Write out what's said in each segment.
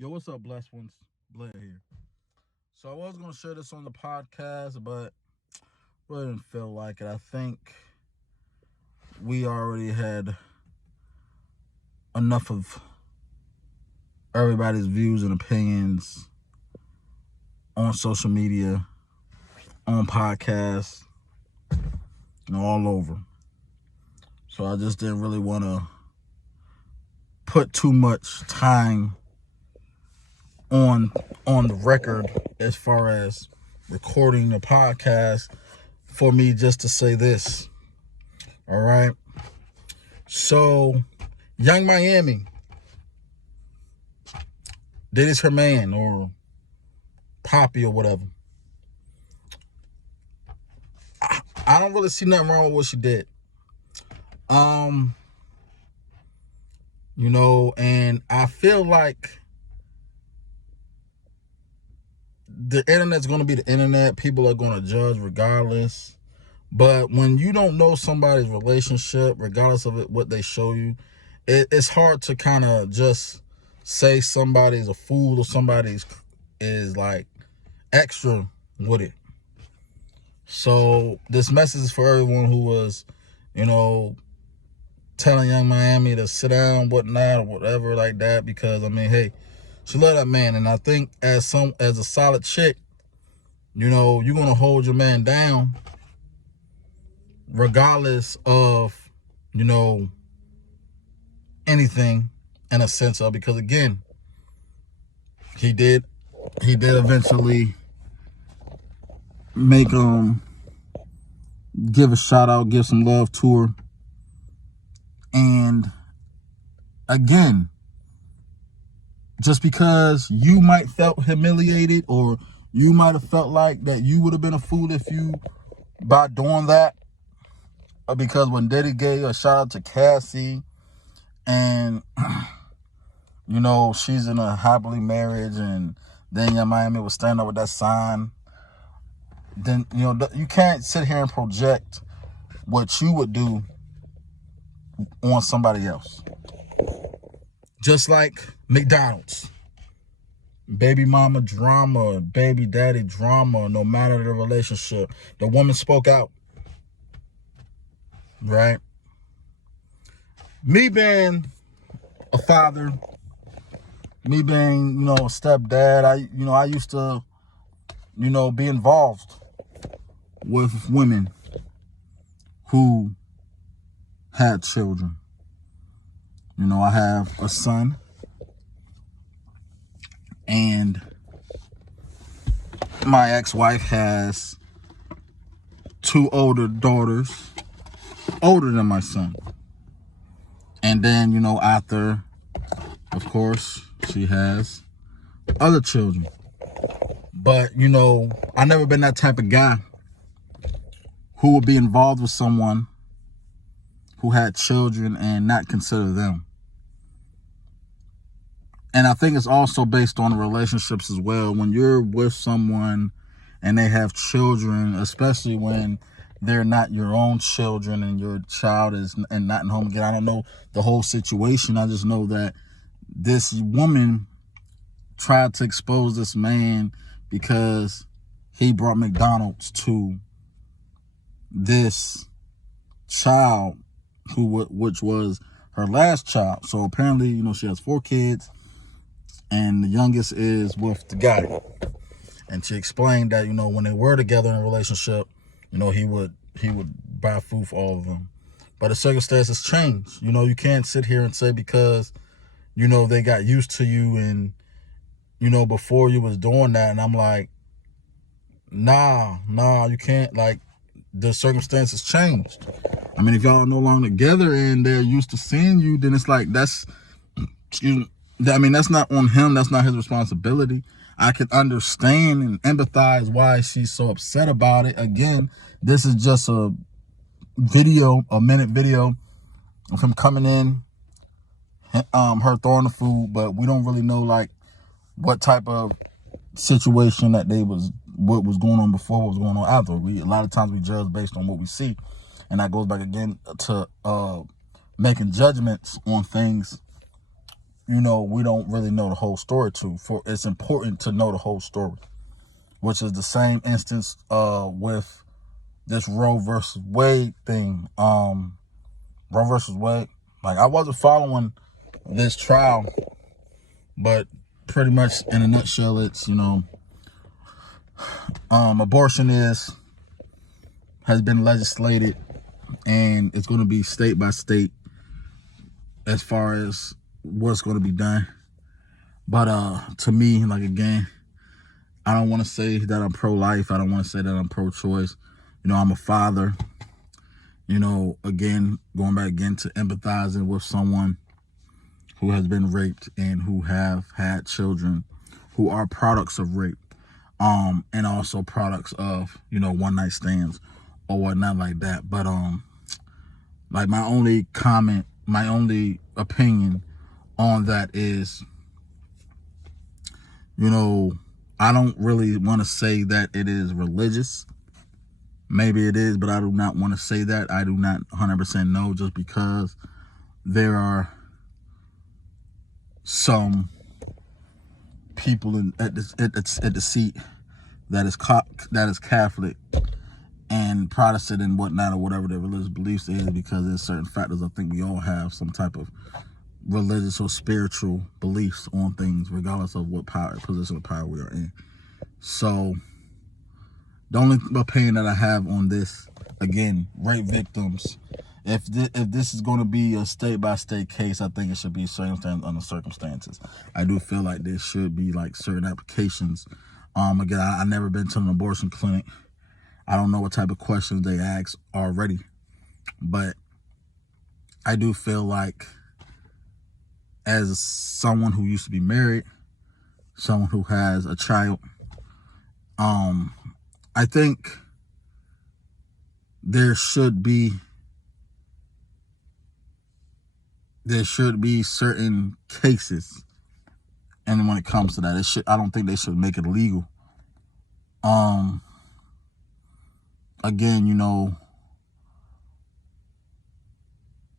Yo, what's up, blessed ones? Blair here. So I was gonna share this on the podcast, but really didn't feel like it. I think we already had enough of everybody's views and opinions on social media, on podcasts, all over. So I just didn't really want to put too much time on the record as far as recording the podcast for me just to say this. All right. So, Young Miami, Dennis her man or Poppy or whatever. I don't really see nothing wrong with what she did. And I feel like the internet's going to be the internet. People are going to judge regardless. But when you don't know somebody's relationship, regardless of what they show you, it's hard to kind of just say somebody's a fool or somebody is like extra with it. So this message is for everyone who was, telling Young Miami to sit down, whatnot, or whatever like that. Because hey, she love that man, and I think as a solid chick, you're gonna hold your man down, regardless of anything, in a sense of, because again, he did eventually make give a shout out, give some love to her. And again, just because you might felt humiliated, or you might have felt like that you would have been a fool if you by doing that, because when Diddy gave a shout out to Cassie, and she's in a happily marriage, and then Young Miami was standing up with that sign, then you can't sit here and project what you would do on somebody else. Just like McDonald's, baby mama drama, baby daddy drama, no matter the relationship, the woman spoke out, right? Me being a father, me being a stepdad, I used to be involved with women who had children. I have a son, and my ex-wife has two older daughters, older than my son. And then, after, of course, she has other children. But, I never been that type of guy who would be involved with someone who had children and not consider them. And I think it's also based on relationships as well. When you're with someone and they have children, especially when they're not your own children and your child is and not in home again. I don't know the whole situation. I just know that this woman tried to expose this man because he brought McDonald's to this child, which was her last child. So apparently, she has 4 kids, and the youngest is with the guy. And she explained that, when they were together in a relationship, he would buy food for all of them. But the circumstances changed. You can't sit here and say because, they got used to you and, before you was doing that. And I'm like, nah, you can't. Like, the circumstances changed. If y'all are no longer together and they're used to seeing you, then it's like, that's not on him. That's not his responsibility. I can understand and empathize why she's so upset about it. Again, this is just a minute video of him coming in, her throwing the food, but we don't really know like what type of situation that what was going on before, what was going on after. A lot of times we judge based on what we see, and that goes back again to making judgments on things we don't really know the whole story it's important to know the whole story, which is the same instance with this Roe versus Wade thing. Roe versus Wade, like, I wasn't following this trial, but pretty much in a nutshell, it's, abortion has been legislated, and it's going to be state by state as far as what's going to be done. But to me, like, again, I don't want to say that I'm pro-life. I don't want to say that I'm pro-choice. I'm a father. Again, going back again to empathizing with someone who has been raped and who have had children who are products of rape, and also products of, one-night stands or whatnot like that. But like, my only comment, my only opinion on that is, I don't really want to say that it is religious. Maybe it is, but I do not want to say that. I do not 100% know, just because there are some people at the seat that is Catholic and Protestant and whatnot, or whatever their religious beliefs is, because there's certain factors. I think we all have some type of religious or spiritual beliefs on things, regardless of what position of power we are in. So the only opinion that I have on this, again, rape victims, if this is going to be a state-by-state case, I think it should be circumstance under circumstances. I do feel like there should be, like, certain applications. Again, I never been to an abortion clinic. I don't know what type of questions they ask already, but I do feel like, as someone who used to be married, someone who has a child, I think there should be certain cases, and when it comes to that, I don't think they should make it illegal. Again,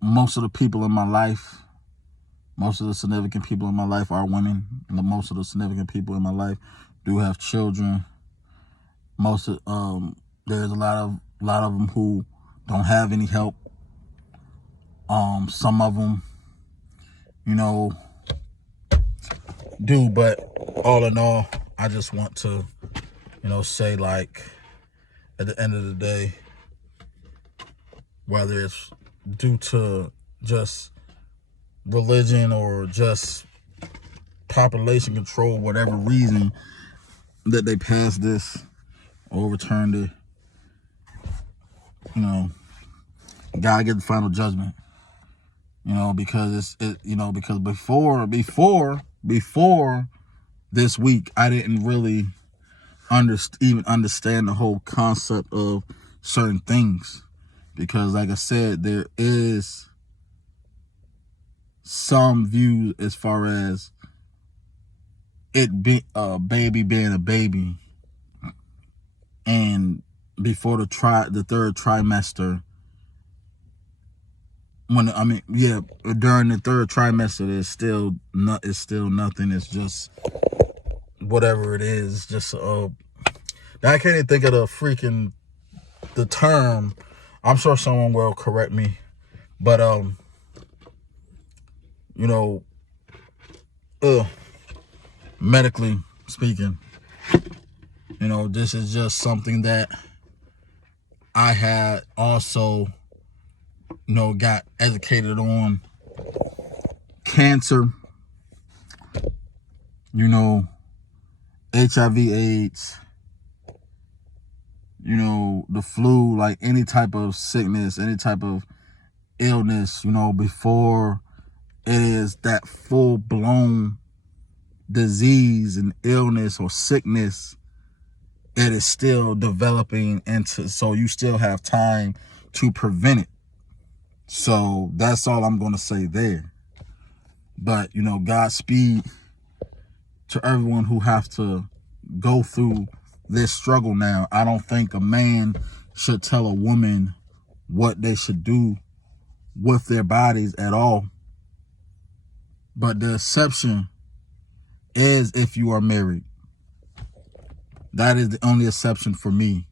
most of the people in my life, most of the significant people in my life are women. Most of the significant people in my life do have children. There's a lot of them who don't have any help. Some of them, do, but all in all, I just want to, say, like, at the end of the day, whether it's due to just religion or just population control, whatever reason that they passed this or overturned it, God get the final judgment. Because because before this week, I didn't really even understand the whole concept of certain things, because, like I said, there is some views as far as it be a baby being a baby, and before the third trimester, during the third trimester, it's still nothing. It's just whatever it is. Just now I can't even think of the term. I'm sure someone will correct me, but medically speaking, this is just something that I had also, got educated on. Cancer, HIV/AIDS, the flu, like any type of sickness, any type of illness, before it is that full-blown disease and illness or sickness, it is still developing so you still have time to prevent it. So that's all I'm going to say there. But, Godspeed to everyone who have to go through this struggle now. I don't think a man should tell a woman what they should do with their bodies at all. But the exception is if you are married. That is the only exception for me,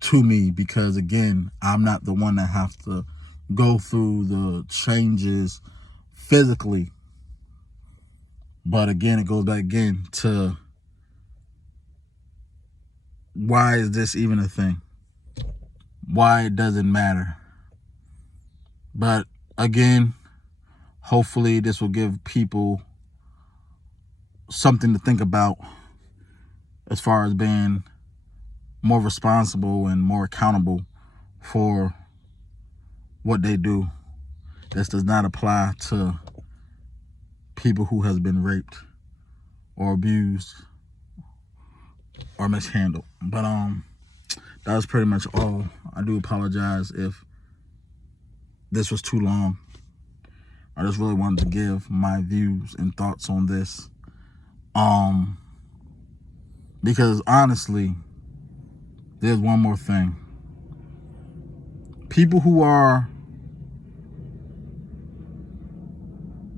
to me, because again, I'm not the one that have to go through the changes physically. But again, it goes back again to why is this even a thing? Why it doesn't matter. But again, hopefully this will give people something to think about as far as being more responsible and more accountable for what they do. This does not apply to people who has been raped or abused or mishandled. But that was pretty much all. I do apologize if this was too long. I just really wanted to give my views and thoughts on this. Because honestly, there's one more thing. People who are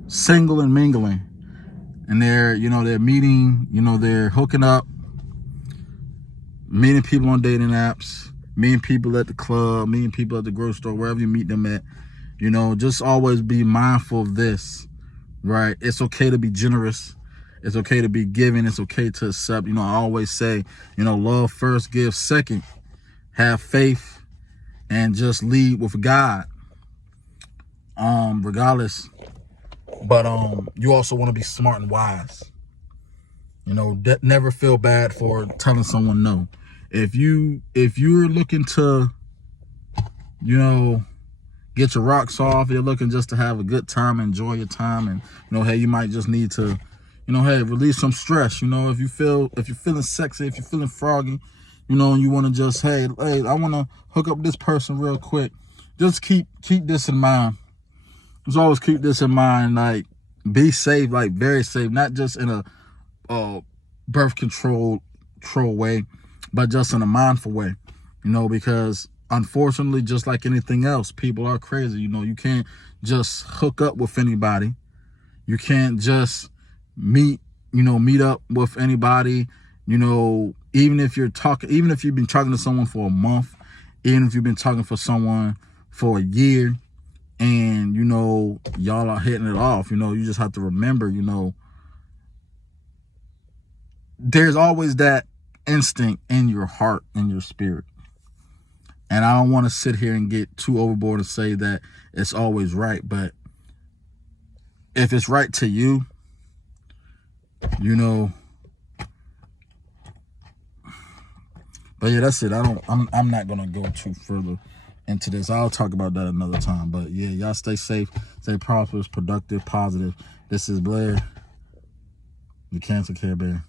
single and mingling, and they're meeting, they're hooking up, meeting people on dating apps, meeting people at the club, meeting people at the grocery store, wherever you meet them at, just always be mindful of this, right? It's okay to be generous. It's okay to be giving. It's okay to accept. I always say, love first, give second. Have faith and just lead with God. Regardless. But you also want to be smart and wise. Never feel bad for telling someone no. If you're looking to, get your rocks off, you're looking just to have a good time, enjoy your time, and hey, you might just need to, hey, release some stress. If you're feeling sexy, if you're feeling froggy, and you want to just, hey, I want to hook up with this person real quick. Just keep this in mind. Just always keep this in mind. Like, be safe, like very safe, not just in a birth control way, but just in a mindful way. Because unfortunately, just like anything else, people are crazy. You can't just hook up with anybody. You can't just meet up with anybody. Even if you've been talking to someone for a month, even if you've been talking for someone for a year, and y'all are hitting it off, you just have to remember, there's always that instinct in your heart and your spirit. And I don't want to sit here and get too overboard and say that it's always right, but if it's right to you, but yeah, that's it. I'm not gonna go too further into this. I'll talk about that another time. But yeah, y'all stay safe, stay prosperous, productive, positive. This is Blair, the Cancer Care Bear.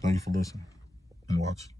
Thank you for listening and watching.